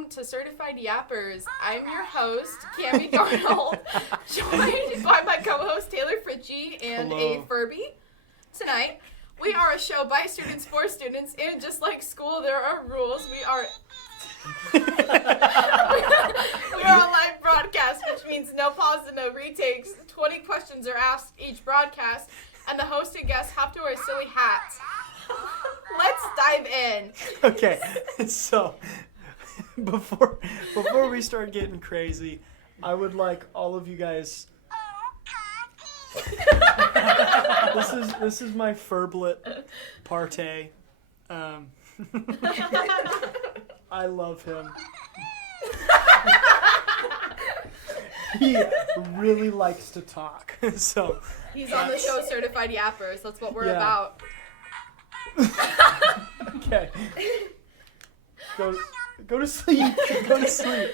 welcome to Certified Yappers. I'm your host, Kammie Darnold, joined by my co-host Taylor Fritsche and Hello. a Furby. Tonight, we are a show by students for students, and just like school, there are rules. We are on live broadcast, which means no pause and no retakes. 20 questions are asked each broadcast, and the host and guests have to wear silly hats. Let's dive in. Okay, so before we start getting crazy, I would like all of you guys. This is my Furblet partay. I love him. He really likes to talk. So He's on the show Certified Yappers. That's what we're Yeah. about. okay. Go to sleep. Go to sleep.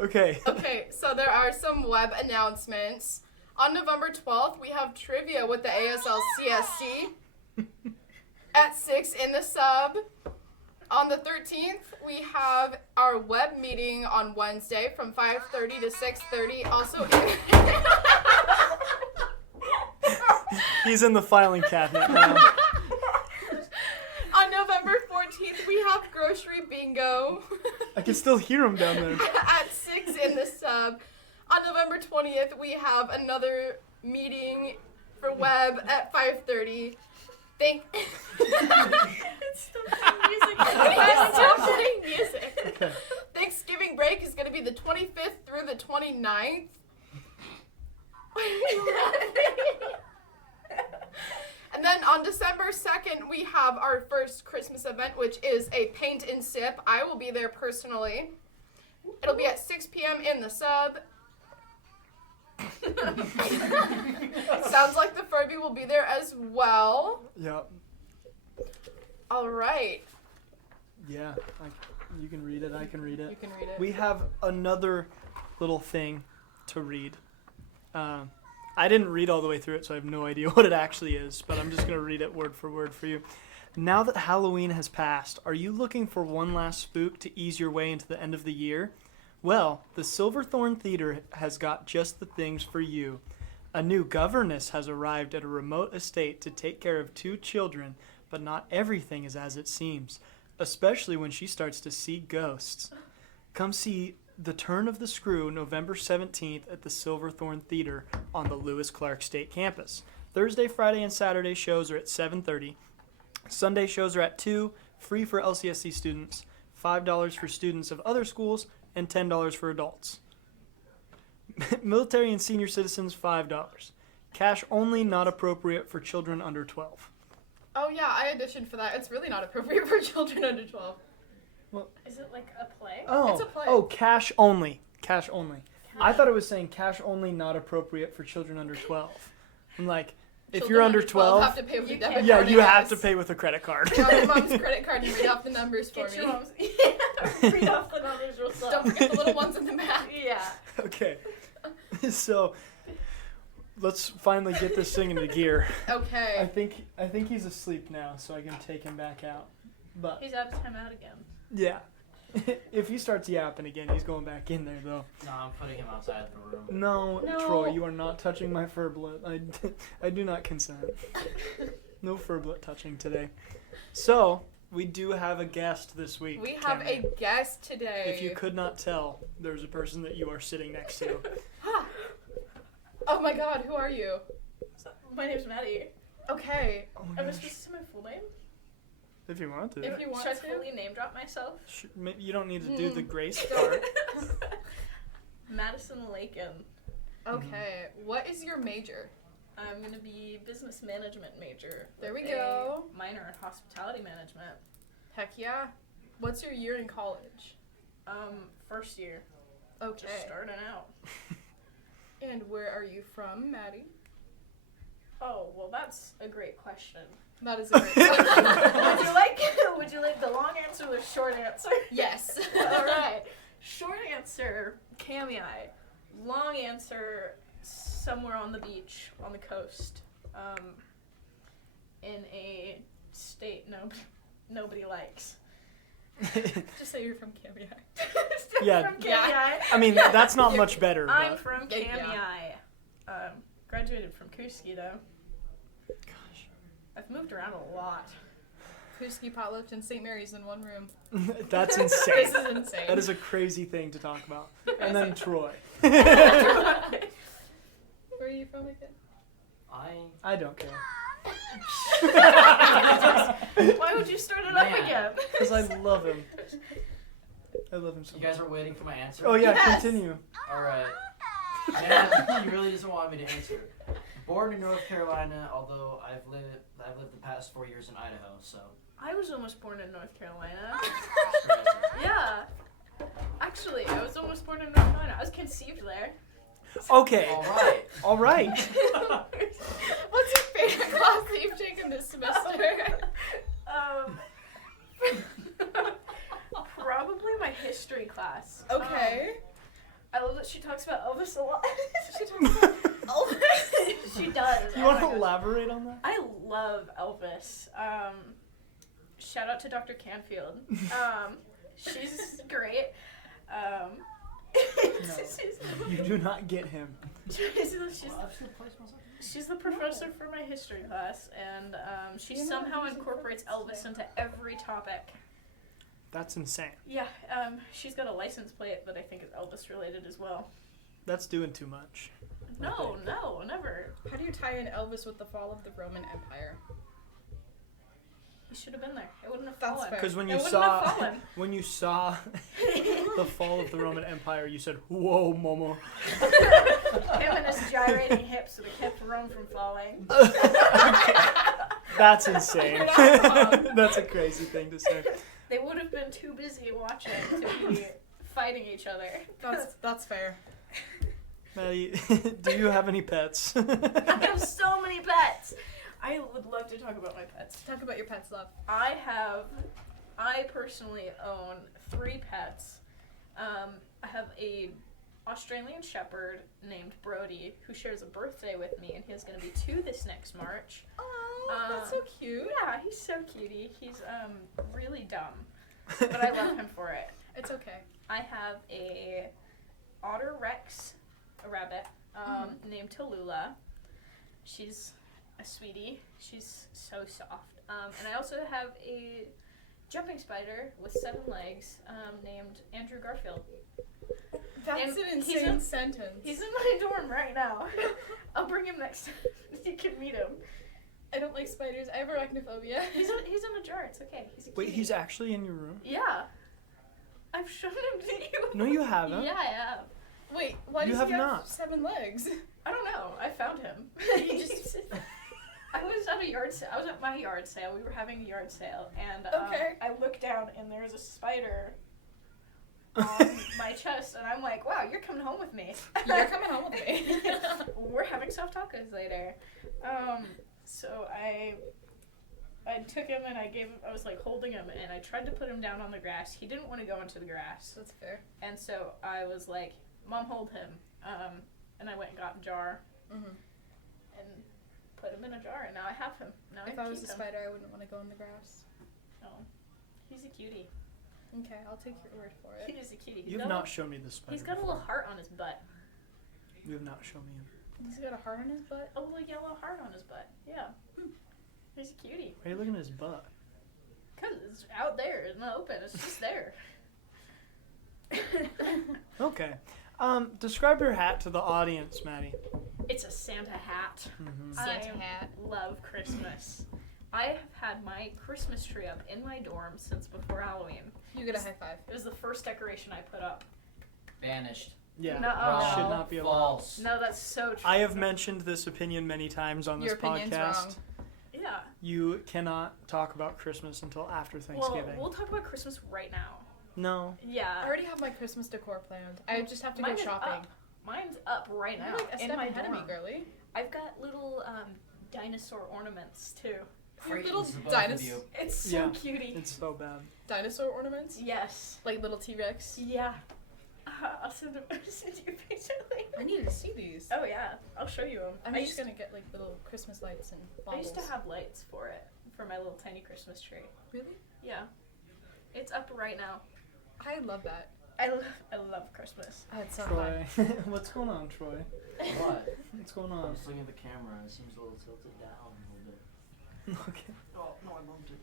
Okay. Okay, so there are some web announcements. On November 12th, we have trivia with the ASL CSC at 6 in the sub. On the 13th, we have our web meeting on Wednesday from 5:30 to 6:30. Also, He's in the filing cabinet now. on November 14th, we have grocery bingo I can still hear him down there. at 6 in the sub. On November 20th, we have another meeting for web at 5:30. Playing music. Okay. Thanksgiving break is going to be the 25th through the 29th. And then on December 2nd, we have our first Christmas event, which is a paint and sip. I will be there personally. It'll be at 6 p.m. in the sub. Sounds like the Furby will be there as well. Yep. All right. Yeah. You can read it. I can read You it. can read it. We have another little thing to read. I didn't read all the way through it, so I have no idea what it actually is, but I'm just going to read it word for word for you. Now that Halloween has passed, are you looking for one last spook to ease your way into the end of the year? Well, the Silverthorne Theater has got just the things for you. A new governess has arrived at a remote estate to take care of 2 children, but not everything is as it seems, especially when she starts to see ghosts. Come see The Turn of the Screw November 17th at the Silverthorne Theater on the Lewis Clark State Campus. Thursday, Friday, and Saturday shows are at 7:30. Sunday shows are at 2, free for LCSC students, $5 for students of other schools, and $10 for adults. Military and senior citizens, $5. Cash only, not appropriate for children under 12. Oh, yeah, I auditioned for that. It's really not appropriate for children under 12. Is it like a play? Oh, It's a play. Oh, cash only. Cash only. I thought it was saying cash only, not appropriate for children under 12. I'm like, if Children you're under 12, have to pay with a debit yeah, card, you I have to guess. pay with a credit card. Draw your mom's credit card and read off the numbers for Get your me. mom's. Read off the numbers yourself. Don't forget the little ones in the back. Yeah. Okay. So, let's finally get this thing into gear. I Okay. think he's asleep now, so I can take him back out. But He's out of time out again. yeah, if he starts yapping again, he's going back in there though. No, I'm putting him outside the room. No, No. Troy, you are not touching my furblet. I do not consent. No furblet touching today. So we do have a guest this week. We have Kammie. a guest today. If you could not tell, there's a person that you are sitting next to. Oh my god, who are you? My name's Maddie. Okay. Oh my Am I gosh. supposed to say my full name? If you want to. If you want Should I to. fully name drop myself? You don't need to do the Mm. grace part. Madison Lakin. Okay. What is your major? I'm gonna be business management major. There we with go. a minor in hospitality management. Heck yeah. What's your year in college? First year. Okay. Just starting out. And where are you from, Maddie? Oh, well, that's a great question. That is a great question. Would you like the long answer or the short answer? Yes. All right. Short answer, Kammie. Long answer, somewhere on the beach, on the coast, in a state nobody likes. Just say you're from Kammie. Yeah. From Kammie Yeah. I. I mean, that's not much better. I'm But from Yeah, Kammie yeah. I. Graduated from Kuski though. Gosh. I've moved around a lot. Kuski potluck and St. Mary's in one room. that's This insane. is insane. That is a crazy thing to talk about. And then Troy. Where are you from again? I don't care. Why would you start it Man. up again? Because I love him. I love him so You much. guys are waiting for my answer? Oh, yeah, Yes. continue. Alright. Man, he really doesn't want me to answer. Born in North Carolina, although I've lived the past 4 years in Idaho, so. I was almost born in North Carolina. It's crazy. Yeah. Actually, I was almost born in North Carolina. I was conceived there. Okay. Alright. All right. What's your favorite class that you've taken this semester? Probably my history class. Okay. I love that she talks about Elvis a lot. She talks about Elvis. She does. You Oh want my to gosh. elaborate on that? I love Elvis. Shout out to Dr. Canfield. She's great. You do not get him. She's the professor for my history class, and she somehow incorporates Elvis into every topic. That's insane. Yeah, she's got a license plate that I think is Elvis related as well. That's doing too much. No, never. How do you tie in Elvis with the fall of the Roman Empire? He should have been there. It wouldn't have That's fallen. fair. Because when It you wouldn't saw have fallen. when you saw the fall of the Roman Empire, you said, "Whoa, Momo." Him and his gyrating hips would have kept Rome from falling. That's insane. You're not wrong. That's a crazy thing to say. They would have been too busy watching to be fighting each other. That's fair. Maddie, do you have any pets? I have so many pets. I would love to talk about my pets. Talk about your pets, love. I personally own 3 pets. I have a Australian Shepherd named Brody who shares a birthday with me, and he's going to be 2 this next March. Oh, that's so cute. Yeah, he's so cutie. He's really dumb, but I love him for it. It's okay. I have a Otter Rex, a rabbit, named Tallulah. She's a sweetie. She's so soft. And I also have a jumping spider with 7 legs named Andrew Garfield. That's And an he's insane in- sentence. He's in my dorm right now. I'll bring him next time. You can meet him. I don't like spiders. I have arachnophobia. He's in a jar. It's okay. He's a Wait, cutie. he's actually in your room? Yeah. I've shown him to you. No, you haven't. Yeah, I have. Wait, why You does have he have not. 7 legs? I don't know. I found him. You just- I was at a yard sale. I was at my yard sale. We were having a yard sale, and Okay. I looked down, and there was a spider on my chest, and I'm like, "Wow, you're coming home with me." You're coming home with me. We're having soft tacos later. So I took him and I was like holding him, and I tried to put him down on the grass. He didn't want to go into the grass, That's fair. and so I was like, "Mom, hold him." And I went and got a jar Mm-hmm. and put him in a jar, and now I have him. Now If I I was a keep him. spider, I wouldn't want to go in the grass. No, he's a cutie. Okay, I'll take your word for He it. is a cutie. You have not shown me this spider. He's got a before. little heart on his butt. You have not shown me him. He's got a heart on his butt. A little yellow heart on his butt. Yeah. He's a cutie. Why are you looking at his butt? Because it's out there in the open. It's just there. Okay. Describe your hat to the audience, Maddie. It's a Santa hat. Mm-hmm. Santa I hat. love Christmas. I have had my Christmas tree up in my dorm since before Halloween. You get a high five. It was the first decoration I put up. Banished. Yeah. Nuh-uh. Should not be allowed. False. No, that's so true. I have mentioned this opinion many times on this Your opinion's podcast. wrong. Yeah. You cannot talk about Christmas until after Thanksgiving. Well, we'll talk about Christmas right now. No. Yeah. I already have my Christmas decor planned. I just have to Mine go is shopping. up. Mine's up right now. You're like a in step my ahead of me, dorm. girly. I've got little dinosaur ornaments too. Your little Cretins, the both of dinosaur. you. It's so Yeah. cutie. It's so bad. Dinosaur ornaments? Yes. Like little T-Rex? Yeah. I'll send you a picture later. I need to see these. Oh yeah, I'll show you them. I'm I just used gonna get like little Christmas lights and I baubles. used to have lights for it for my little tiny Christmas tree. Really? Yeah. It's up right now. I love that. I love Christmas. That's so fun. Troy. What's going on, Troy? What? What's going I'm on? just looking at the camera and it seems a little tilted down a little bit. Okay. Oh, no, I moved it.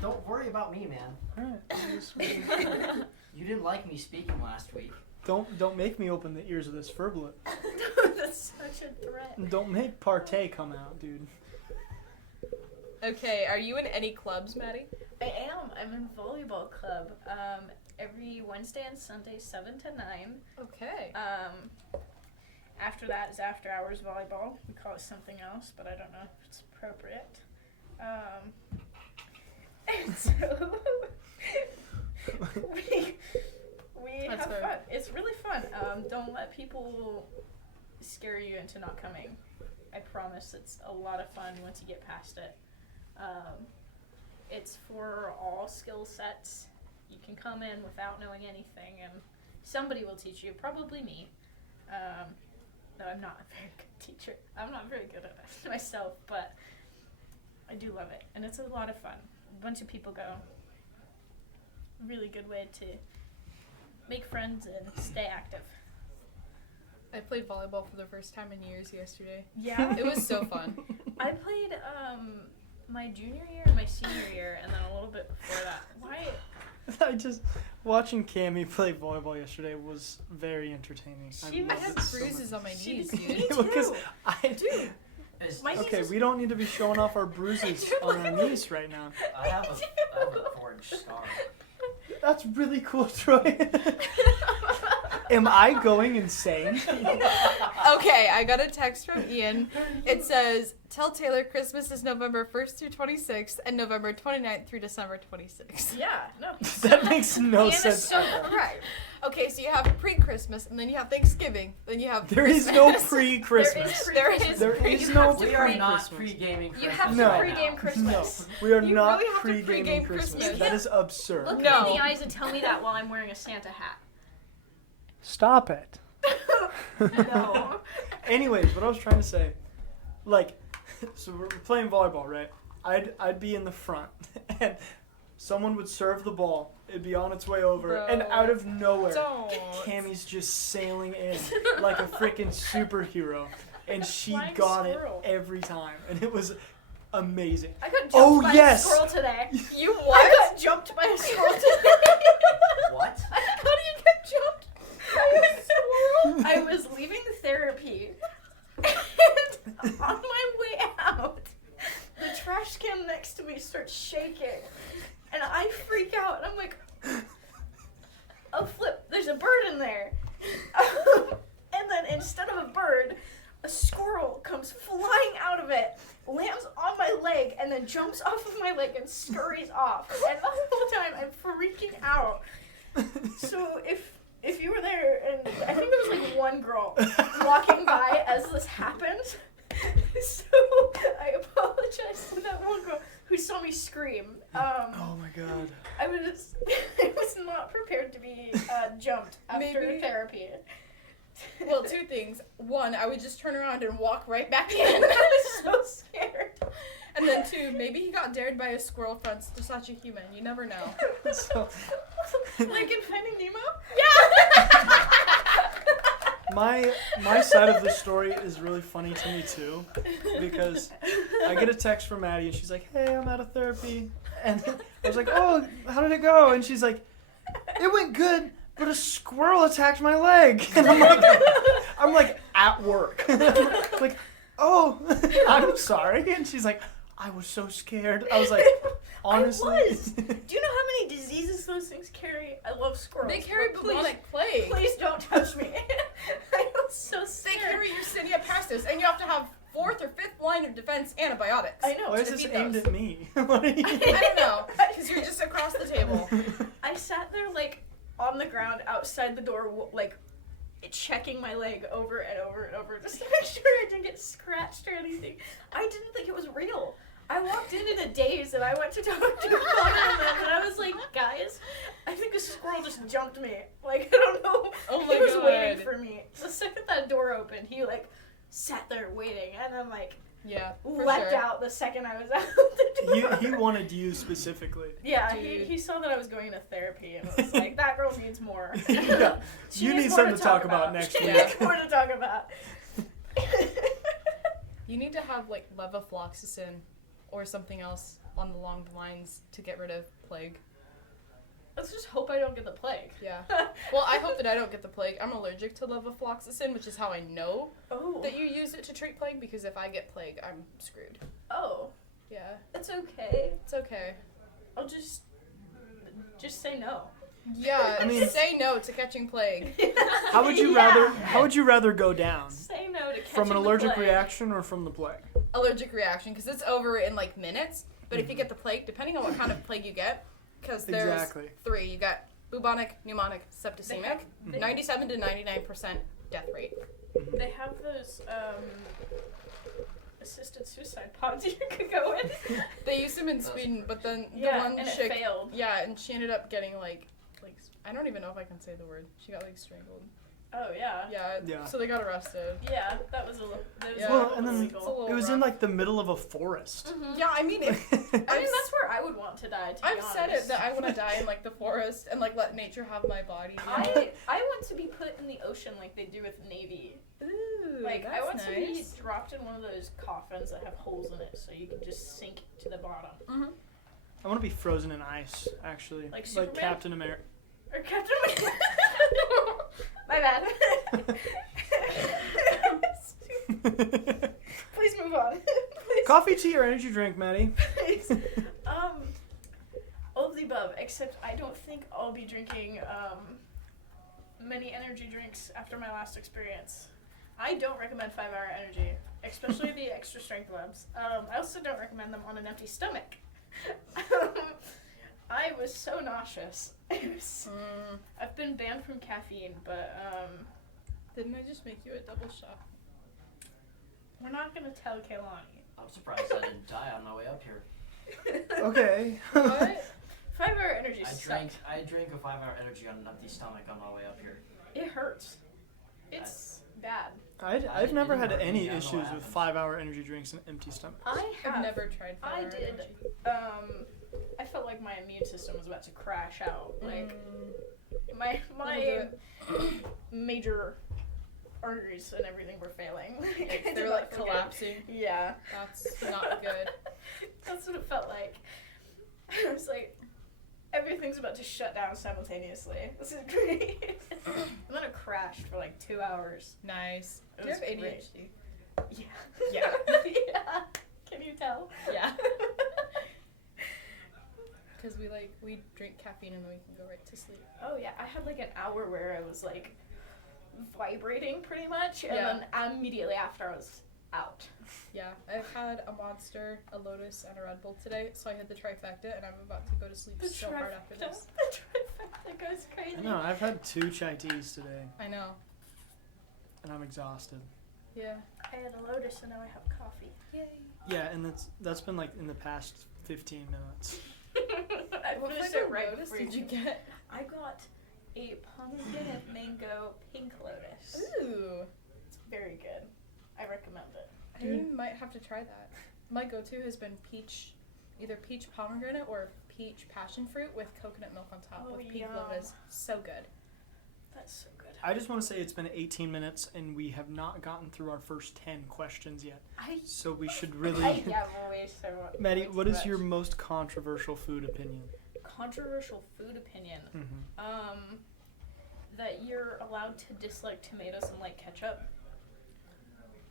Don't worry about me, man. Alright. You didn't like me speaking last week. Don't make me open the ears of this furblet. That's such a threat. Don't make Partey come out, dude. Okay, are you in any clubs, Maddie? I am. I'm in volleyball club. Every Wednesday and Sunday, 7 to 9. Okay. After that is after hours volleyball. We call it something else, but I don't know if it's appropriate. And so we That's have fair. fun. It's really fun. Don't let people scare you into not coming. I promise it's a lot of fun once you get past it. It's for all skill sets. You can come in without knowing anything, and somebody will teach you, probably me. Though I'm not a very good teacher. I'm not very good at it myself, but I do love it, and it's a lot of fun. A bunch of people go. Really good way to make friends and stay active. I played volleyball for the first time in years yesterday. Yeah. It was so fun. I played my junior year and my senior year, and then a little bit before that. Why? Watching Kammie play volleyball yesterday was very entertaining. She I was- have loved it so bruises much. on my She knees, did- dude. Me Because too. Dude. My knees Okay, is- we don't need to be showing off our bruises on our knees right now. I have a 4-inch scar. That's really cool, Troy. Am I going insane? Okay, I got a text from Ian. It says, tell Taylor Christmas is November 1st through 26th and November 29th through December 26th. Yeah, no. That makes no Ian is sense. so at all. correct. Okay, so you have pre-Christmas, and then you have Thanksgiving, then you have There is no Christmas. pre-Christmas. There is There pre- is you no have to We are pre- not Christmas. pre-gaming Christmas. You have to No. right pre-game now. Christmas. No, we are You not really have to pre-gaming pre-game Christmas. Christmas. That is absurd. Look No. me in the eyes and tell me that while I'm wearing a Santa hat. Stop it. No. Anyways, what I was trying to say, like, so we're playing volleyball, right? I'd be in the front, and someone would serve the ball. It'd be on its way over, and Bro. out of nowhere, Don't. Cammie's just sailing in like a freaking superhero, and she Flying got squirrel. it every time, and it was amazing. I got jumped Oh, by yes. a squirrel today. You I what? got jumped by a squirrel today. What? How do you get jumped by a squirrel? I was leaving therapy, and on my way out, the trash can next to me starts shaking, and I freak out, and I'm like, oh flip, there's a bird in there. And then instead of a bird, a squirrel comes flying out of it, lands on my leg, and then jumps off of my leg and scurries off. And the whole time I'm freaking out. So if you were there, and I think there was like one girl walking by as this happened, so I apologize to that one girl who saw me scream. Oh my god. I was not prepared to be jumped after Maybe- therapy. Well, two things. One, I would just turn around and walk right back in. I was so scared. And then two, maybe he got dared by a squirrel friend to such a human. You never know. So Like in Finding Nemo? Yeah! my side of the story is really funny to me too, because I get a text from Maddie and she's like, "Hey, I'm out of therapy," and I was like, "Oh, how did it go?" And she's like, "It went good, but a squirrel attacked my leg," and I'm like at work, like, "Oh, I'm sorry," and she's like, "I was so scared." I was like, honestly. I was. Do you know how many diseases those things carry? I love squirrels. They carry but bubonic plague. Please don't touch me. I was so They scared. carry Yersinia pestis, and you have to have 4th or 5th line of defense antibiotics. I know. Why is to this defeat aimed those. at me? What are you I don't know, because you're just across the table. I sat there like on the ground outside the door, like checking my leg over and over and over just to make sure I didn't get scratched or anything. I didn't think it was real. I walked in a daze and I went to talk to Connor and I was like, guys, I think a squirrel just jumped me. Like, I don't know. Oh He my was God. waiting for me. The second that door opened, he like sat there waiting and I'm like, Yeah, for leapt sure. out the second I was out the door. He wanted you specifically. Yeah, Dude. he saw that I was going to therapy and was like, that girl needs more. Yeah. She You needs need more something to talk about next She week. needs more to talk about. You need to have like levofloxacin or something else on the long lines to get rid of plague. Let's just hope I don't get the plague. Yeah. Well, I hope that I don't get the plague. I'm allergic to levofloxacin, which is how I know Oh. that you use it to treat plague, because if I get plague, I'm screwed. Oh. Yeah. It's okay. It's okay. I'll just say no. Yeah, I mean- say no to catching plague. How would you rather go down? Say no to catching From an the allergic plague. reaction or from the plague? Allergic reaction, because it's over in like minutes. But if you get the plague, depending on what kind of plague you get, because there's Exactly. 3. You got bubonic, pneumonic, septicemic. They- 97 to 99% death rate. They have those assisted suicide pods you could go in. They used them in Sweden, but then the Yeah, one and chick, it failed. yeah, and she ended up getting like I don't even know if I can say the word. She got like strangled. Oh yeah. Yeah. So they got arrested. Yeah, that was a little. That was Yeah. a Well, little and then illegal. It's a little It was rough. in like the middle of a forest. Mhm. Yeah, I mean, I mean, that's where I would want to die. To be I've said it honest. that I want to die in like the forest and like let nature have my body. I want to be put in the ocean like they do with Navy. Ooh, Like I that's want to be nice. dropped in one of those coffins that have holes in it, so you can just sink to the bottom. Mhm. I want to be frozen in ice, actually. Like Superman? Captain America. Or Captain America. My bad. Please move on. Please. Coffee, tea, or energy drink, Maddie? Please. All of the above, except I don't think I'll be drinking many energy drinks after my last experience. I don't recommend 5-hour energy, especially the extra strength ones. I also don't recommend them on an empty stomach. I was so nauseous. I've been banned from caffeine, but Didn't I just make you a double shot? we're not gonna tell Kaylani. I'm surprised I didn't die on my way up here. Okay. What? 5-hour energy I sucks. drank a 5-hour energy on an empty stomach on my way up here. It hurts. It's bad. I've never had didn't work. any Yeah, I know issues what with happened. 5-hour energy drinks and empty stomach. I I've have. never tried. I 5-hour did. energy. I felt like my immune system was about to crash out. Like Mm. my It'll do major arteries and everything were failing. I They did were not like feel good. collapsing. Yeah. That's not good. That's what it felt like. I was like, everything's about to shut down simultaneously. This is great. And then it crashed for like 2 hours. Nice. It Do you was have great. ADHD? Yeah. Yeah. Yeah. Can you tell? Yeah. Because we drink caffeine and then we can go right to sleep. Oh yeah, I had like an hour where I was like vibrating pretty much, and Yeah. then immediately after I was out. Yeah, I've had a Monster, a Lotus, and a Red Bull today, so I had the trifecta, and I'm about to go to sleep so hard after this. The trifecta goes crazy. No, I've had 2 chai teas today, I know. and I'm exhausted. Yeah. I had a Lotus and now I have coffee. Yay. Yeah, and that's been like in the past 15 minutes. I What finished flavor it right Lotus before did you get? I got a pomegranate mango pink Lotus. Ooh. It's very good. I recommend it. I might have to try that. My go-to has been either peach pomegranate or peach passion fruit with coconut milk on top Oh, with pink yum. Lotus. So good. That's so good. I just want to say it's been 18 minutes, and we have not gotten through our first 10 questions yet. So we should really... Yeah, we're way so much. Maddie, way what too is much. your most controversial food opinion? Controversial food opinion? Mm-hmm. That you're allowed to dislike tomatoes and like ketchup.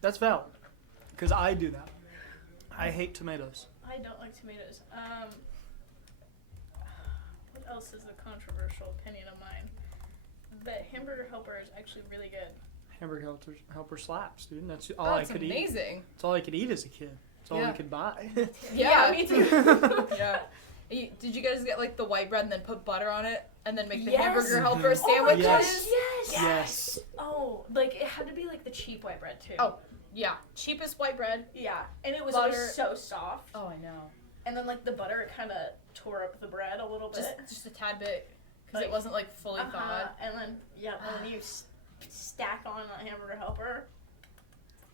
That's valid, because I do that. I hate tomatoes. I don't like tomatoes. What else is a controversial opinion of mine? That hamburger helper is actually really good. Hamburger helper slaps, dude. That's all That's I could eat. amazing. That's all I could eat as a kid. That's all Yeah. we could buy. Yeah, me too. Yeah. Did you guys get like the white bread and then put butter on it and then make the Yes. hamburger helper Mhm. sandwiches? Yes. Yes. Yes. Oh, like it had to be like the cheap white bread too. Oh. Yeah, cheapest white bread. Yeah, and it was Butter. so soft. Oh, I know. And then like the butter kind of tore up the bread a little bit. Just a tad bit, because Like, it wasn't like fully thawed. And then when you stack on a hamburger helper.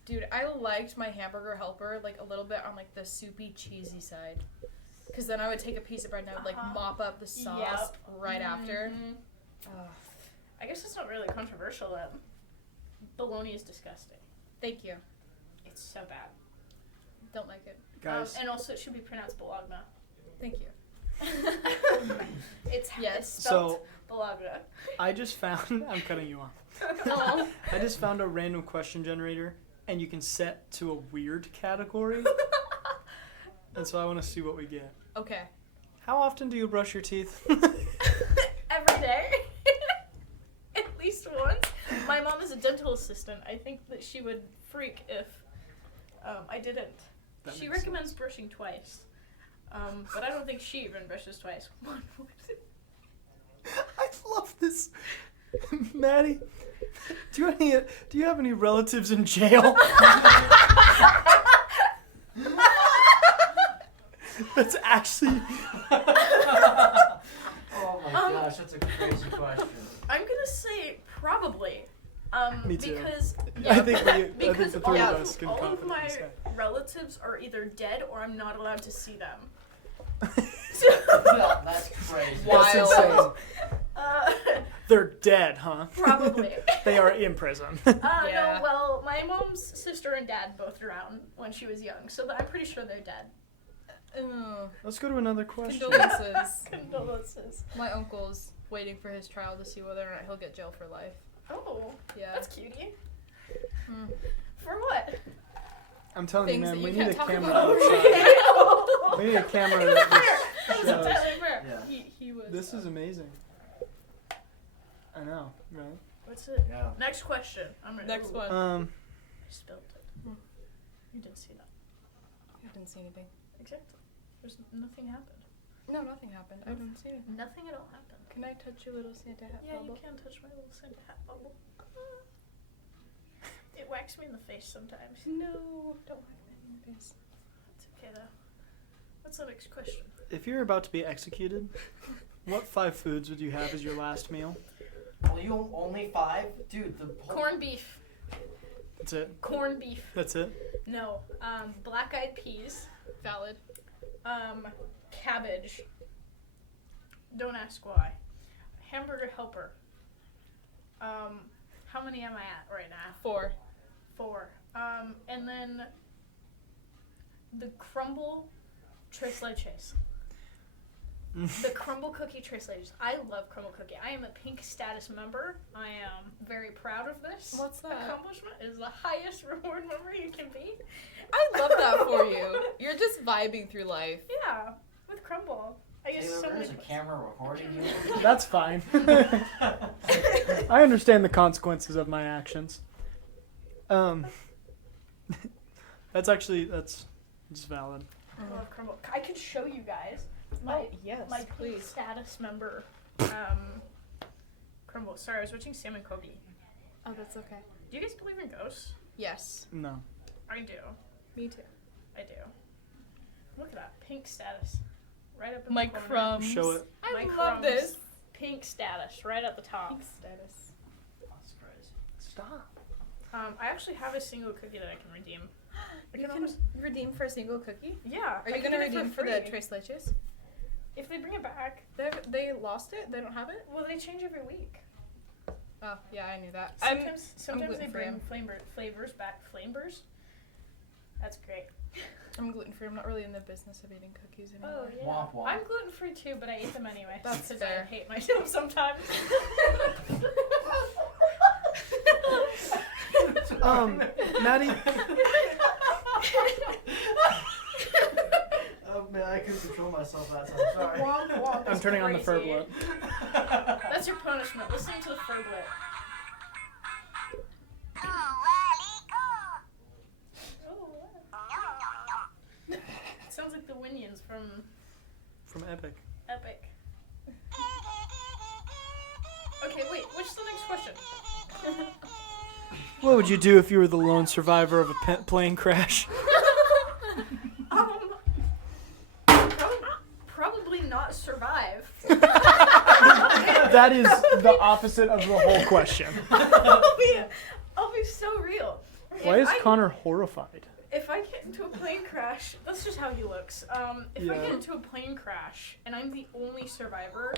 Dude, I liked my hamburger helper like a little bit on like the soupy cheesy side. Because then I would take a piece of bread and I would like mop up the sauce right after. Ugh. I guess it's not really controversial then. Bologna is disgusting. Thank you. It's so bad. Don't like it. Guys, And also it should be pronounced Bologna. Thank you. It's Yes. spelled Bologna. I just found, I'm cutting you off. No. I just found a random question generator, and you can set to a weird category. And so I want to see what we get. Okay. How often do you brush your teeth? Every day. At least once. My mom is a dental assistant. I think that she would freak if I didn't. That She makes recommends brushing twice. But I don't think she even brushes twice. One would. I love this. Maddie, do you have any relatives in jail? That's actually Oh my gosh, that's a crazy question. I'm gonna say probably. Me too. Because I think because the three all, of us can all of confidently my say. relatives are either dead or I'm not allowed to see them. Yeah, that's crazy. That's Wild. insane. Uh, They're dead, huh? probably. They are in prison. Yeah. No, well, my mom's sister and dad both drowned when she was young, so I'm pretty sure they're dead. Let's go to another question. Condolences. Condolences. My uncle's waiting for his trial to see whether or not he'll get jail for life. Oh, Yeah. that's cutie. Hmm. For what? I'm telling Things you, man, that we you need a can't talk camera about. outside. We need a camera that That's just shows. entirely fair. Yeah. He was. This is amazing. I know, right? What's it? Yeah. Next question. I'm ready. Next Ooh, one. I spilled it. Hmm. You didn't see that. I didn't see anything. Exactly. There's nothing happened. No, nothing happened. I didn't see anything. Nothing at all happened. Can I touch your little Santa hat Yeah, bubble? you can touch my little Santa hat bubble. It whacks me in the face sometimes. No, don't like that in your face. It's okay though. What's the next question? If you're about to be executed, what 5 foods would you have as your last meal? Well, you only 5? Dude, the whole... Corned beef. That's it. Corned beef. That's it. No. Black-eyed peas. Valid. Cabbage. Don't ask why. Hamburger helper. How many am I at right now? 4. 4. And then the crumble tres leches. The crumble cookie tres leches. I love crumble cookie. I am a pink status member. I am very proud of this. What's that? Accomplishment is the highest reward member you can be. I love that for you. You're just vibing through life. Yeah, with crumble. I guess Taylor, so there's many. a camera recording you. That's fine. I understand the consequences of my actions. That's valid. I love crumble. I could show you guys Yes, my pink please. status member crumble. Sorry, I was watching Sam and Kobe. Oh, that's okay. Do you guys believe in ghosts? Yes, No. I do. me too. I do. Look at that pink status, right up in My the corner. crumbs. Show it. I My love crumbs. this. Pink status, right at the top. Pink status. That's crazy. Stop. I actually have a single cookie that I can redeem. You can redeem for a single cookie? Yeah. Are you going gonna to redeem for the tres leches? If they bring it back, They lost it? They don't have it? well, they change every week. Oh, yeah, I knew that. Sometimes they gluten-free. bring flavors back. Flavors. That's great. I'm gluten free. I'm not really in the business of eating cookies anymore. Oh yeah. Womp womp. I'm gluten free too, but I eat them anyway. That's because fair. I hate myself sometimes. Maddie. Oh man, I couldn't control myself that time. Sorry. Womp womp I'm is turning on the crazy. furblet. That's your punishment. Listen to the furblet. Sounds like the Winions from Epic. Epic. Okay, wait. What's the next question? What would you do if you were the lone survivor of a plane crash? Probably not survive. That is the opposite of the whole question. I'll be so real. Why is Connor horrified? If I get into a plane crash, that's just how he looks. If I get into a plane crash and I'm the only survivor,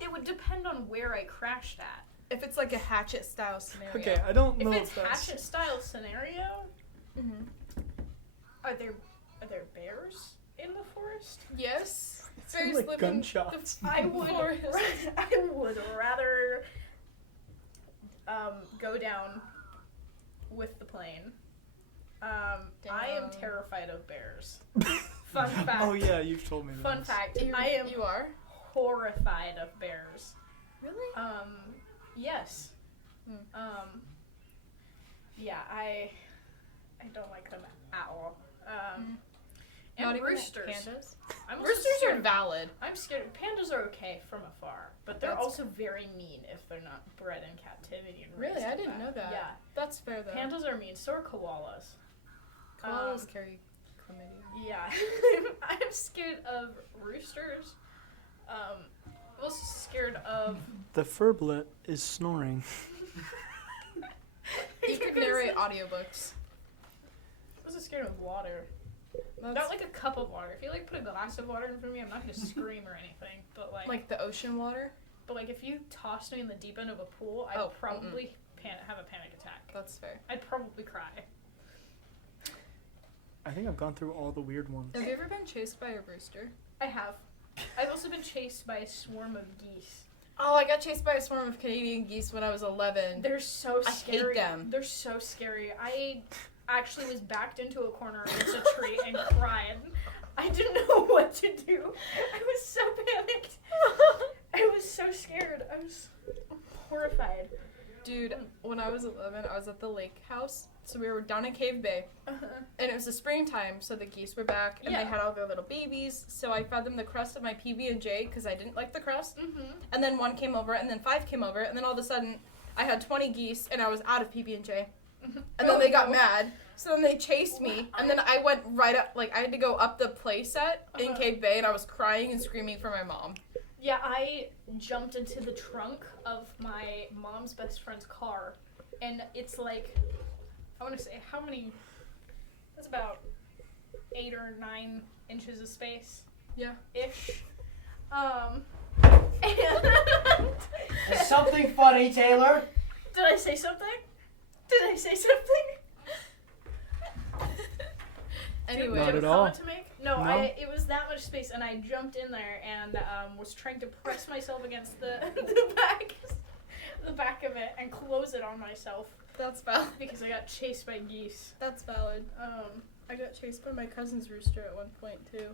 it would depend on where I crashed at. If it's like a hatchet style scenario. Okay, I don't know If it's that's... hatchet style scenario, Mm-hmm. are there bears in the forest? Yes. It Bears sounds like live gunshots. in I would rather go down with the plane. I am terrified of bears. Fun fact. Oh yeah, you've told me that. Fun fact. You are? Horrified of bears. Really? Yes. Yeah, I don't like them at all. And Not even roosters. Pandas? I'm also Roosters scared. are valid. I'm scared. Pandas are okay from afar, but they're That's- also very mean if they're not bred in captivity and raised Really? I in didn't know that. Yeah. That's fair though. Pandas are mean. So are koalas. Koalas carry chlamydia. Yeah. I'm scared of roosters. I'm also scared of... The furblet is snoring. You could narrate audiobooks. I'm also scared of water. Not like a cup of water. If you like put a glass of water in front of me, I'm not gonna scream or anything. But like the ocean water? but like if you tossed me in the deep end of a pool, I'd probably have a panic attack. That's fair. I'd probably cry. I think I've gone through all the weird ones. Have you ever been chased by a rooster? I have. I've also been chased by a swarm of geese. Oh, I got chased by a swarm of Canadian geese when I was 11. They're so I hate scary. them. They're so scary. I actually was backed into a corner against a tree and cried. I didn't know what to do. I was so panicked. I was so scared. I was horrified. Dude, when I was 11, I was at the lake house. So we were down in Cave Bay. And it was the springtime, so the geese were back. And they had all their little babies. So I fed them the crust of my PB&J because I didn't like the crust. And then 1 came over, and then 5 came over. And then all of a sudden, I had 20 geese, and I was out of PB&J. And then they got mad. So then they chased me. And then I went right up, like, I had to go up the play set in Cave Bay, and I was crying and screaming for my mom. Yeah, I jumped into the trunk of my mom's best friend's car. And it's like, I want to say, how many? That's about 8 or 9 inches of space. Yeah. Ish. And Is something funny, Taylor? did I say something? Did I say something? Anyway. Do you Not have at a all. comment to make? No, No. it was that much space, and I jumped in there and was trying to press myself against the back of it and close it on myself That's valid. because I got chased by geese. That's valid. I got chased by my cousin's rooster at one point, too.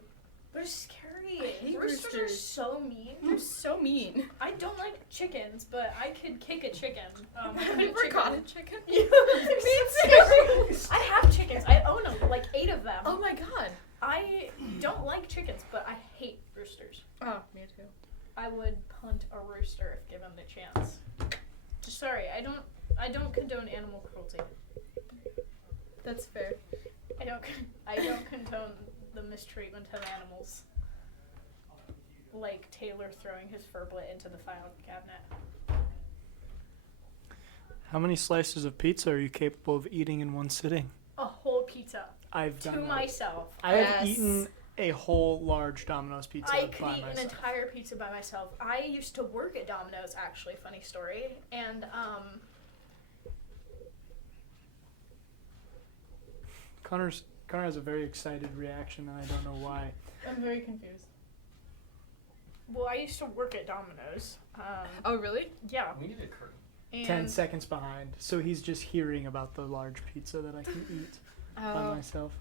They're scary. I hate Roosters are roosters. so mean. They're so mean. I don't like chickens, but I could kick a chicken. Have you ever got a chicken? Me too. I have chickens. I own like 8 of them. Oh my god. I don't like chickens, but I hate roosters. Oh, me too. I would punt a rooster if given the chance. Sorry, I don't condone animal cruelty. That's fair. I don't condone the mistreatment of animals. Like Taylor throwing his furblet into the file cabinet. How many slices of pizza are you capable of eating in one sitting? A whole pizza I've to done that. myself. I have Yes. eaten a whole large Domino's pizza I could by eat myself. an entire pizza by myself. I used to work at Domino's, actually, funny story, and Connor has a very excited reaction, and I don't know why. I'm very confused. well, I used to work at Domino's. Oh, really? Yeah. We need a curtain. And 10 seconds behind. So he's just hearing about the large pizza that I can eat by Oh. myself.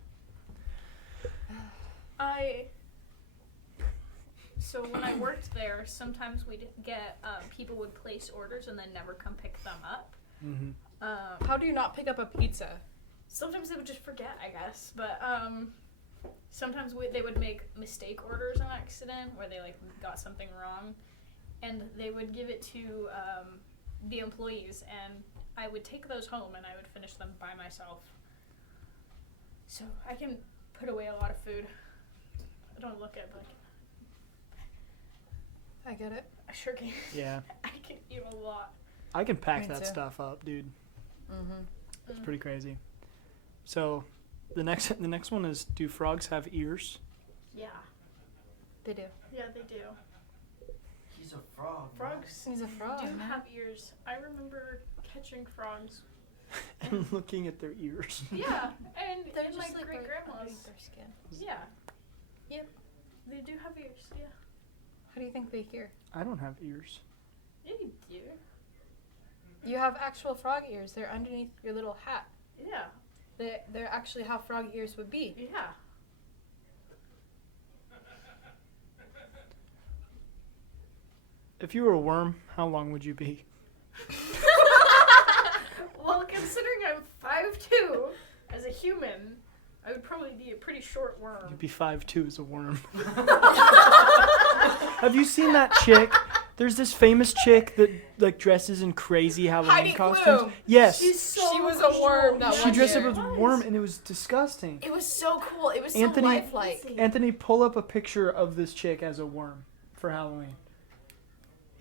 So when I worked there, sometimes we'd get people would place orders and then never come pick them up. Mm-hmm. How do you not pick up a pizza? Sometimes they would just forget, I guess. But sometimes they would make mistake orders on accident where they like got something wrong, and they would give it to the employees, and I would take those home and I would finish them by myself. So I can put away a lot of food. I don't look at, but I get it. I sure can. Yeah. I can eat a lot. I can pack Me that too. stuff up, dude. Mm-hmm. It's pretty crazy. So, the next one is, do frogs have ears? Yeah. They do. Yeah, they do. He's a frog. Frogs He's a frog. do man. have ears. I remember catching frogs. And looking at their ears. Yeah, and They're in my just like great right grandma's. underneath their skin. Yeah. Yep. They do have ears. Yeah. How do you think they hear? I don't have ears. Yeah, you do. You have actual frog ears. They're underneath your little hat. Yeah. They're actually how frog ears would be. Yeah. If you were a worm, how long would you be? Well, considering I'm 5'2", as a human, I would probably be a pretty short worm. You'd be 5'2" as a worm. Have you seen that chick? There's this famous chick that like dresses in crazy Halloween Heidi costumes. Klum. Yes. She's so She was a worm that She one dressed up year. as a worm and it was disgusting. It was so cool. It was Anthony- so lifelike. Anthony, pull up a picture of this chick as a worm for Halloween.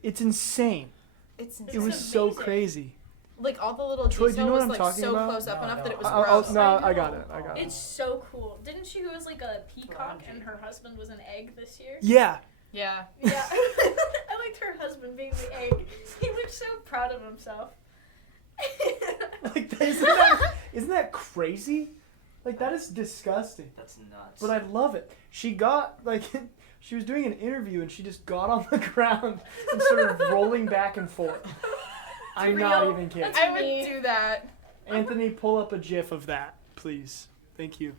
It's insane. It's It was so amazing. crazy. like all the little Troy, detail do you know what was I'm like talking so about? close up No, enough no. that it was I'll- gross. no, I I got know. it. I got it. It's so cool. Didn't she who was like a peacock and her husband was an egg this year? Yeah. Yeah. Yeah. I liked her husband being the egg. He looked so proud of himself. Like isn't that crazy? Like that is disgusting. That's nuts. But I love it. She got like she was doing an interview and she just got on the ground and started rolling back and forth. I'm not real. even kidding. That's I would me. do that. Anthony, pull up a GIF of that, please. Thank you.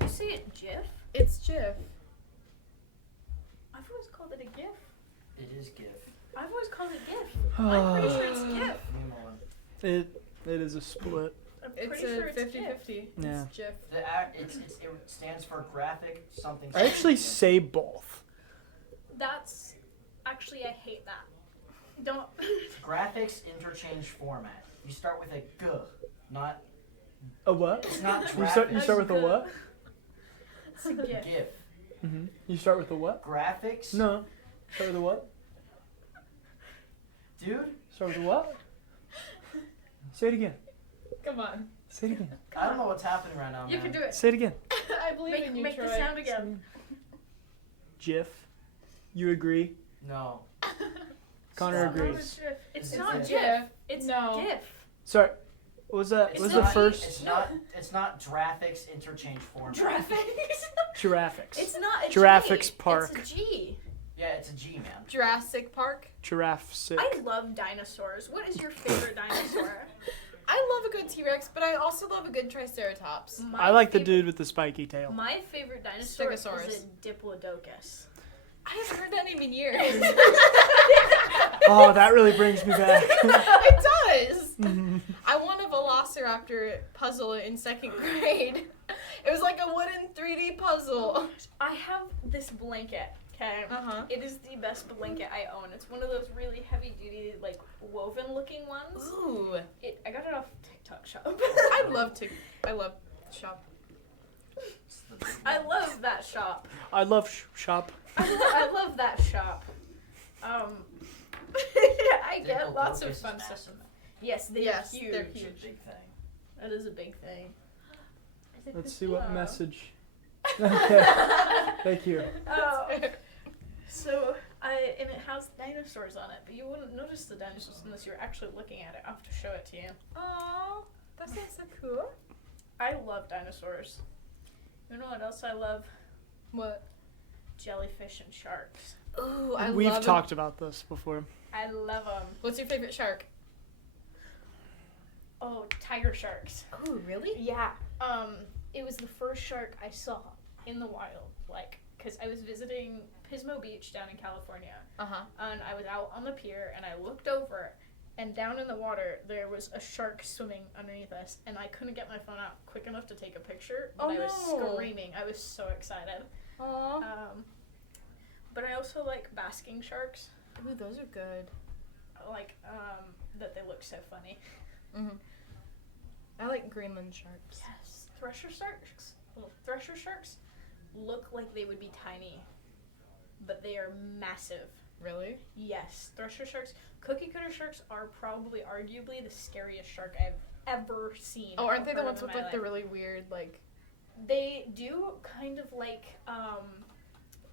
You see it GIF? It's Jif. I've always called it a GIF. It is GIF. I've always called it GIF. I'm pretty sure it's GIF. Give me one. It is a split. I'm It's pretty sure a it's 50-50. GIF. Yeah. It's Jif. It stands for graphic something. I actually something. say both. That's actually I hate that. Don't. Graphics interchange format. You start with a G, not. A what? It's not You start graphics. with a what? It's a GIF. GIF. Mm-hmm. You start with a what? Graphics. No. Start with a what? Dude, Start with a what? Say it again. Come on. Say it again. I don't know what's happening right now, You man. can do it. Say it again. I believe in you, Make Troy. the sound again. GIF. You agree? No. Connor Stop. agrees. It's Is not it GIF. It's No. GIF. Sorry. What was that? It's What was not- the first? It's not graphics interchange format. Graphics. Giraffes. It's not a Giraffes G. Park. It's a G. Yeah, it's a G, man. Jurassic Park. Giraffe sick. I love dinosaurs. What is your favorite dinosaur? I love a good T-Rex, but I also love a good Triceratops. I like the favorite- dude with the spiky tail. My favorite dinosaur is Stegosaurus. a Diplodocus. I haven't heard that name in years. Oh, that really brings me back. It does. Mhm. I won a Velociraptor puzzle in 2nd grade. It was like a wooden 3D puzzle. I have this blanket, okay? Uh-huh. It is the best blanket I own. It's one of those really heavy-duty, like, woven-looking ones. Ooh. I got it off TikTok shop. I love shop. It's the big I one. love that shop. I love shop. I love that shop. I get lots of Diplodocus fun is stuff. massive. Yes, they're Yes, huge. they're It's a huge. big thing. That is a big thing. Let's see what Oh. message. Okay. Thank you. Oh. So, and it has dinosaurs on it, but you wouldn't notice the dinosaurs unless you were actually looking at it. I'll have to show it to you. Aww, that sounds so cool. I love dinosaurs. You know what else I love? What? Jellyfish and sharks. Ooh, I We've love talked about this before. I love them. What's your favorite shark? Oh, tiger sharks. Ooh, really? Yeah. It was the first shark I saw in the wild, like, because I was visiting Pismo Beach down in California, Uh-huh. and I was out on the pier, and I looked over, and down in the water, there was a shark swimming underneath us, and I couldn't get my phone out quick enough to take a picture, but Oh, I was no. screaming. I was so excited. Aww. But I also like basking sharks. Ooh, those are good. I like, that they look so funny. Mm-hmm. I like Greenland sharks. Yes, thresher sharks. Little thresher sharks look like they would be tiny, but they are massive. Really? Yes, thresher sharks. Cookie cutter sharks are probably arguably the scariest shark I've ever seen. Oh, aren't they or the heard ones of with in my like the life. really weird like? They do kind of like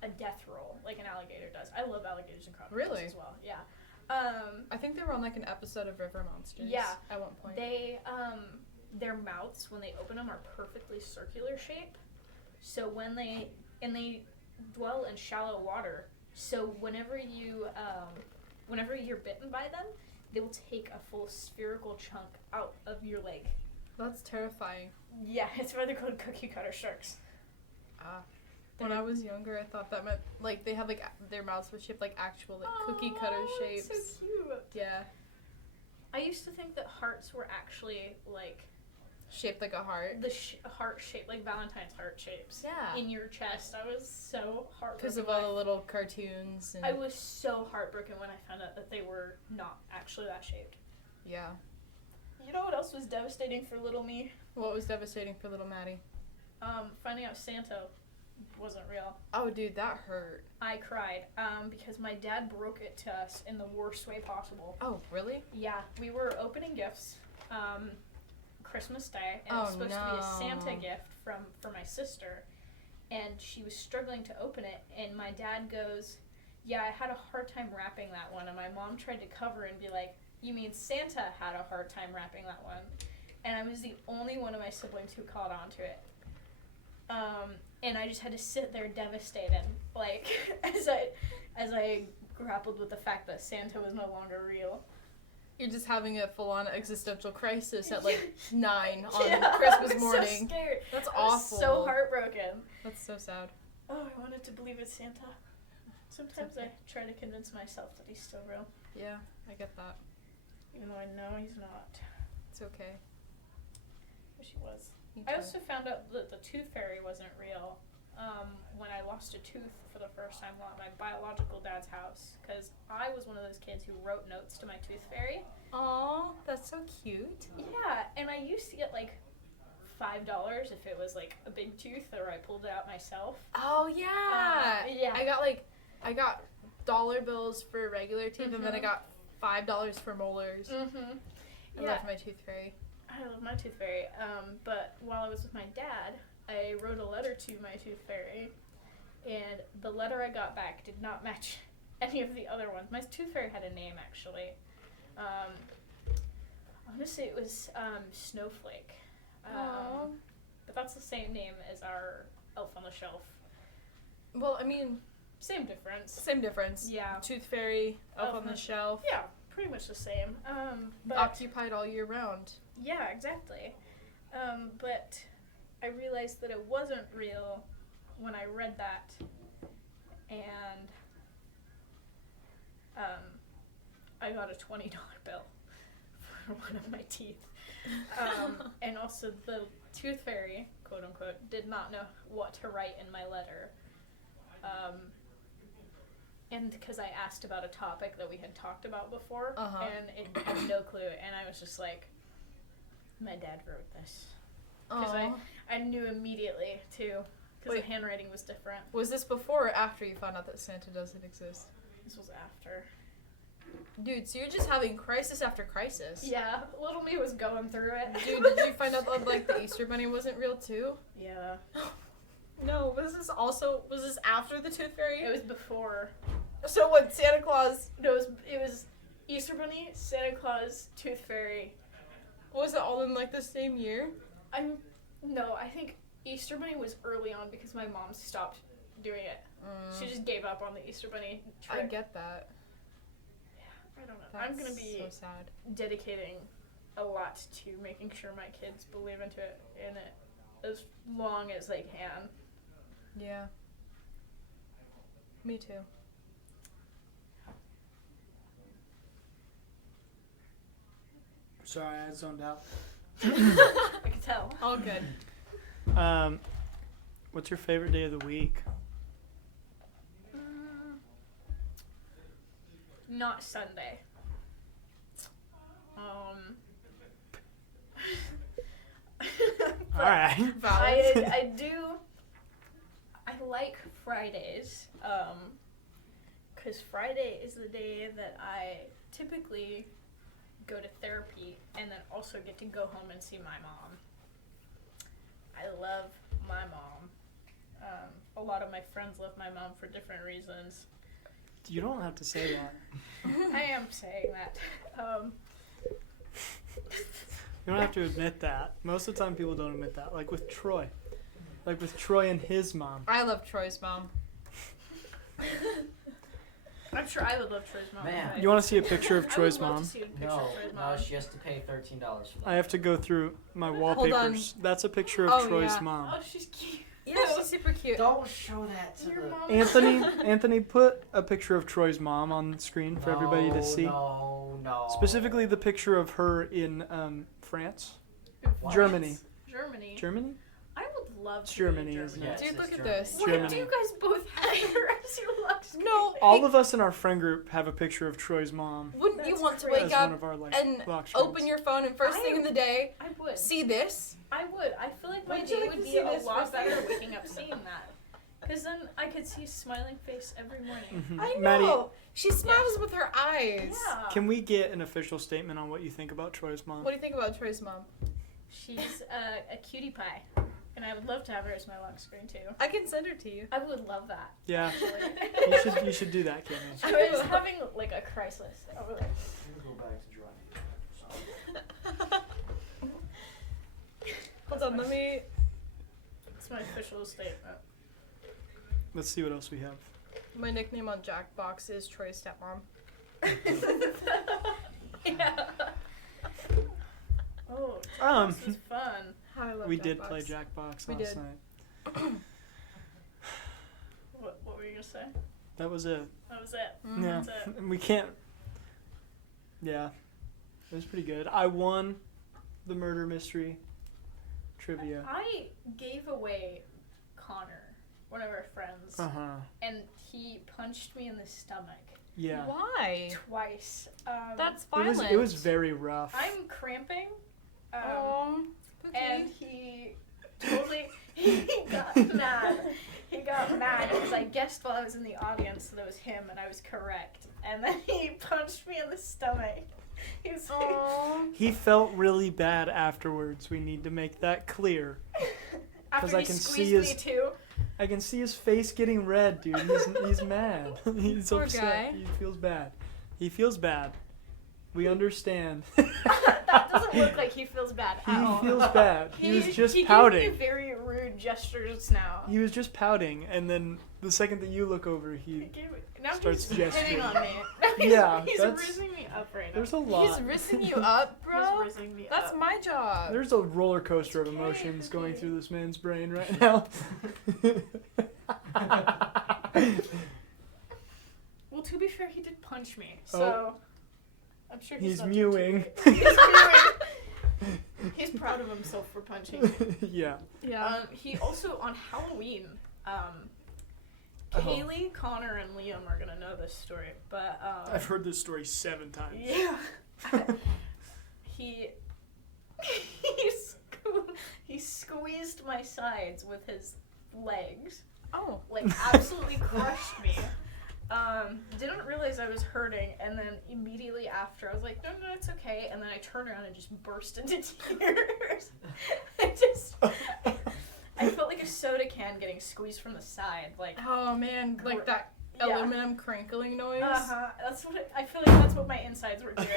a death roll, like an alligator does. I love alligators and crocodiles Really? as well. Yeah. I think they were on like an episode of River Monsters. Yeah. At one point. They their mouths when they open them are perfectly circular shape. So when they dwell in shallow water. So whenever you're bitten by them, they will take a full spherical chunk out of your leg. That's terrifying. Yeah, it's why they're called cookie cutter sharks. When I was younger, I thought that meant like they had like their mouths were shaped like actual like cookie cutter shapes. That's so cute. Yeah, I used to think that hearts were actually like shaped like a heart. the heart shape, like Valentine's heart shapes. Yeah, In your chest, I was so heartbroken. because of all the little cartoons. And I was so heartbroken when I found out that they were not actually that shaped. yeah. You know what else was devastating for little me? What was devastating for little Maddie? Finding out Santa wasn't real. Oh, dude, that hurt. I cried because my dad broke it to us in the worst way possible. Oh, really? Yeah, we were opening gifts Christmas Day, and it was Oh, supposed to be a no. Santa gift for my sister, and she was struggling to open it, and my dad goes, yeah, I had a hard time wrapping that one, and my mom tried to cover and be like, you mean Santa had a hard time wrapping that one? And I was the only one of my siblings who caught on to it. And I just had to sit there devastated, like, as I grappled with the fact that Santa was no longer real. You're just having a full-on existential crisis at like 9 on Yeah, Christmas I was morning. so scared. That's I was awful. so heartbroken. That's so sad. Oh, I wanted to believe it's Santa. Sometimes I try to convince myself that he's still real, Yeah, I get that. even though I know he's not. It's okay. Wish he was. Me I too. also found out that the tooth fairy wasn't real when I lost a tooth for the first time at my biological dad's house, because I was one of those kids who wrote notes to my tooth fairy. Aw, that's so cute. Yeah, and I used to get like $5 if it was like a big tooth or I pulled it out myself. Oh yeah. Yeah. I got dollar bills for regular teeth, and then I Mhm. got $5 for molars. Mm-hmm. I love my tooth fairy. I love my tooth fairy. But while I was with my dad, I wrote a letter to my tooth fairy, and the letter I got back did not match any of the other ones. My tooth fairy had a name, actually. I want to say it was Snowflake. Aw. But that's the same name as our elf on the shelf. Well, I mean, Same difference. same difference. Yeah. Tooth fairy, up Elf on the on- shelf, Yeah, pretty much the same. But occupied all year round. yeah, exactly. But I realized that it wasn't real when I read that, and I got a $20 bill for one of my teeth. And also the tooth fairy, quote unquote, did not know what to write in my letter. And because I asked about a topic that we had talked about before, Uh-huh. and it had no clue, and I was just like, my dad wrote this. Because Aw. I knew immediately, too, because Wait. the handwriting was different. Was this before or after you found out that Santa doesn't exist? This was after. Dude, so you're just having crisis after crisis. Yeah, little me was going through it. Dude, did you find out that like the Easter Bunny wasn't real too? Yeah. No, was this after the Tooth Fairy? It was before. So what, Santa Claus, No, it was Easter Bunny, Santa Claus, Tooth Fairy. was it all in like the same year? No, I think Easter Bunny was early on because my mom stopped doing it. She just gave up on the Easter Bunny I trick. get that. I don't know. That's I'm gonna be so sad. dedicating a lot to making sure my kids believe in it as long as they can. Yeah. Me too. Sorry, I zoned out. I can tell. All good. What's your favorite day of the week? Not Sunday. All right. Valid. I like Fridays, because Friday is the day that I typically go to therapy and then also get to go home and see my mom. I love my mom. A lot of my friends love my mom for different reasons. You don't have to say that. I am saying that. You don't have to admit that. Most of the time people don't admit that. Like with Troy. Like with Troy and his mom. I love Troy's mom. I'm sure I would love Troy's mom. Man. You want to see a picture of Troy's I would love mom? to see a picture No, of Troy's mom. she has to pay $13 for that. I have to go through my wallpapers. That's a picture of Oh, Troy's yeah. mom. Oh, she's cute. Yeah, she's super cute. Don't show that to Your the... mom. Anthony, put a picture of Troy's mom on the screen for everybody to see. No. Specifically the picture of her in France. What? Germany. Germany? I would love It's to go to Germany, isn't it? Yes, Dude, it's look at Germany. this. Wait, Germany. do you guys both have her as your luck screen? No, All of us in our friend group have a picture of Troy's mom wouldn't you That's want to crazy. wake as one up of our like and lock screens. open your phone and first thing in the day, I would. see this? I would. I feel like my Wouldn't you day like would to be see a this lot first thing? better waking up seeing that. Because then I could see a smiling face every morning. Mhm. I know. Maddie, She smiles with her eyes. Yeah. can we get an official statement on what you think about Troy's mom? What do you think about Troy's mom? She's a cutie pie. And I would love to have her as my lock screen too. I can send her to you. I would love that. Yeah, Actually. you should do that, Kammie. I was having like a crisis. I was like, I'm gonna go back to drawing. Hold on, let me. it's my official statement. Let's see what else we have. My nickname on Jackbox is Troy's stepmom. Yeah. Oh, this is fun. I love We Jackbox. did play Jackbox We last did. night. What were you gonna say? That was it. That was it. Mhm. Yeah, That's it. and we can't. Yeah, it was pretty good. I won the murder mystery trivia. I gave away Connor, one of our friends, and he punched me in the stomach Yeah. Why? twice. That's It violent. was very rough. I'm cramping. Oh. And he got mad. He got mad because I guessed while I was in the audience that it was him, and I was correct. And then he punched me in the stomach. He was He felt really bad afterwards. We need to make that clear. after I he can squeezed see me too. I can see his face getting red, dude. He's mad. He's Poor upset. guy. He feels bad. He feels bad. We understand. That doesn't look like he feels bad He at all. feels bad. He was just he pouting. Gave me very rude gestures now. He was just pouting, and then the second that you look over, Now starts he's gesturing. hitting on me. Now Yeah, he's that's- rizzing me up right now. there's a lot. He's rizzing you up, bro. He's rizzing me That's up. my job. There's a roller coaster of It's emotions okay. going through this man's brain right now. Well, to be fair, he did punch me, Oh. so I'm sure he's He's not mewing. He's mewing. He's proud of himself for punching me. Yeah. Yeah. He also on Halloween. Kaylee, Connor, and Liam are gonna know this story, but I've heard this story 7 times. yeah, he he squeezed my sides with his legs, Oh. like absolutely crushed me. Didn't realize I was hurting, and then immediately after I was like, no, it's okay, and then I turned around and just burst into tears. I felt like a soda can getting squeezed from the side, like. Oh man, like that Yeah. aluminum crinkling noise. That's what I feel like. That's what my insides were doing.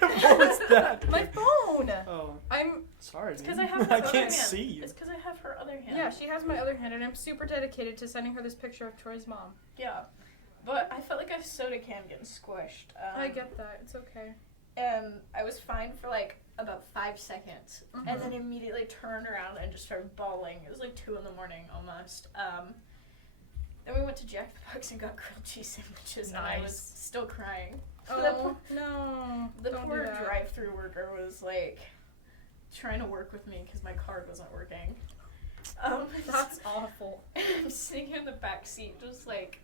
What was that? My phone. Oh, I'm. sorry. It's because dude. I have her I other can't hand. see you. It's because I have her other hand. Yeah, she has my other hand, and I'm super dedicated to sending her this picture of Troy's mom. Yeah. But I felt like a soda can getting squished. I get that. It's okay. And I was fine for like about 5 seconds, Mhm. and then immediately turned around and just started bawling. It was like 2 a.m. almost. Then we went to Jack in the Box and got grilled cheese sandwiches, and I was Nice. still crying. Oh no. The Don't do poor that. drive-through worker was like trying to work with me because my card wasn't working. That's awful. I'm sitting in the back seat, just like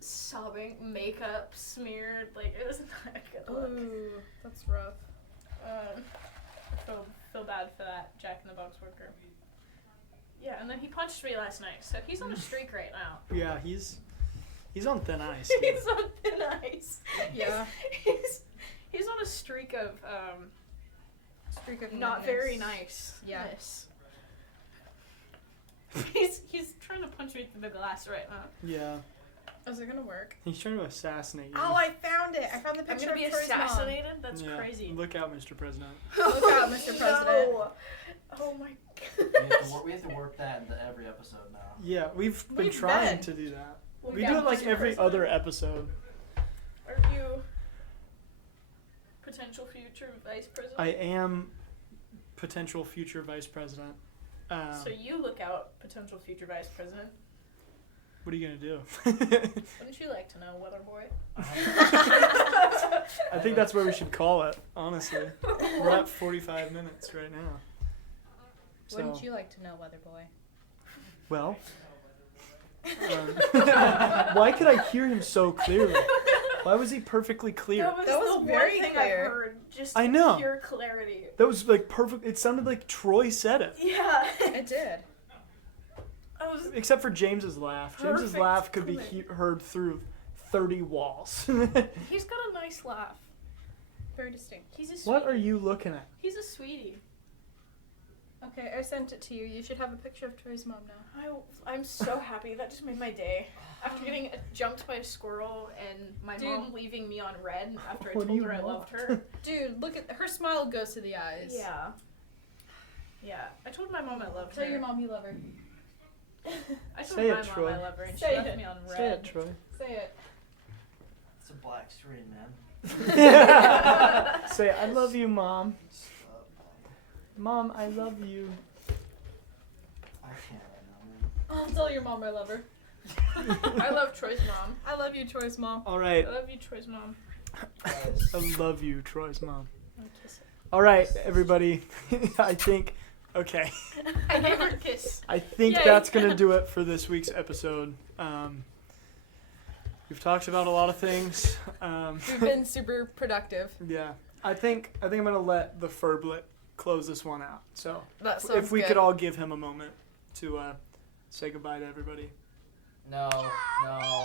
sobbing, makeup smeared. Like it was not a good look. Ooh, that's rough. I feel bad for that Jack in the Box worker. Yeah, and then he punched me last night, so he's on a streak right now. Yeah, he's on thin ice. He's on thin ice. Yeah. He's He's on a streak of nice. not very nice. Yeah. He's trying to punch me through the glass right now. Yeah. Is it gonna work? He's trying to assassinate you. Oh, I found it. I found the I'm picture gonna be of Troy's mom. assassinated? That's Yeah. crazy. Look out, Mr. President. Look out, Mr. President. No. Oh my We have to work that into every episode now. Yeah, we've been We've trying been. to do that. Look We out, do it like Mr. every President. other episode. Are you potential future vice president? I am potential future vice president. So you look out, potential future vice president. What are you gonna do? Wouldn't you like to know, Weather Boy? I think that's what we should call it, honestly. We're at 45 minutes right now. So, Wouldn't you like to know, Weather Boy? well, why could I hear him so clearly? Why was he perfectly clear? That was That was the very one thing clear. I've heard. Just I know. pure clarity. That was like perfect. It sounded like Troy said it. Yeah. It did. I was. Except for James's laugh. James's Perfect laugh could be comment. heard through 30 walls. He's got a nice laugh. Very distinct. He's a sweetie. What are you looking at? He's a sweetie. Okay, I sent it to you. You should have a picture of Troy's mom now. I'm so happy. That just made my day. After getting jumped by a squirrel and my Dude. mom leaving me on red after I What do told you her I want? loved her. Dude, look at her smile goes to the eyes. Yeah. Yeah. I told my mom I loved her. Tell your mom you love her. I told Say my it, mom Troy. I love her and Say she left it. me on red. Say it, Troy. Say it. It's a black screen, man. Say, I love you, Mom. Stop, Mom, I love you. I can't right now, man. I'll tell your mom I love her. I love Troy's mom. I love you, Troy's mom. All I right. love you, Troy's mom. Guys, I love you, Troy's mom. I'll kiss her. All right, everybody. I think, okay. I gave her a kiss. I think Yay. that's going to do it for this week's episode. We've talked about a lot of things. We've been super productive. Yeah. I think I'm going to let the Furblet close this one out. So That sounds if we good. could all give him a moment to say goodbye to everybody. no, no.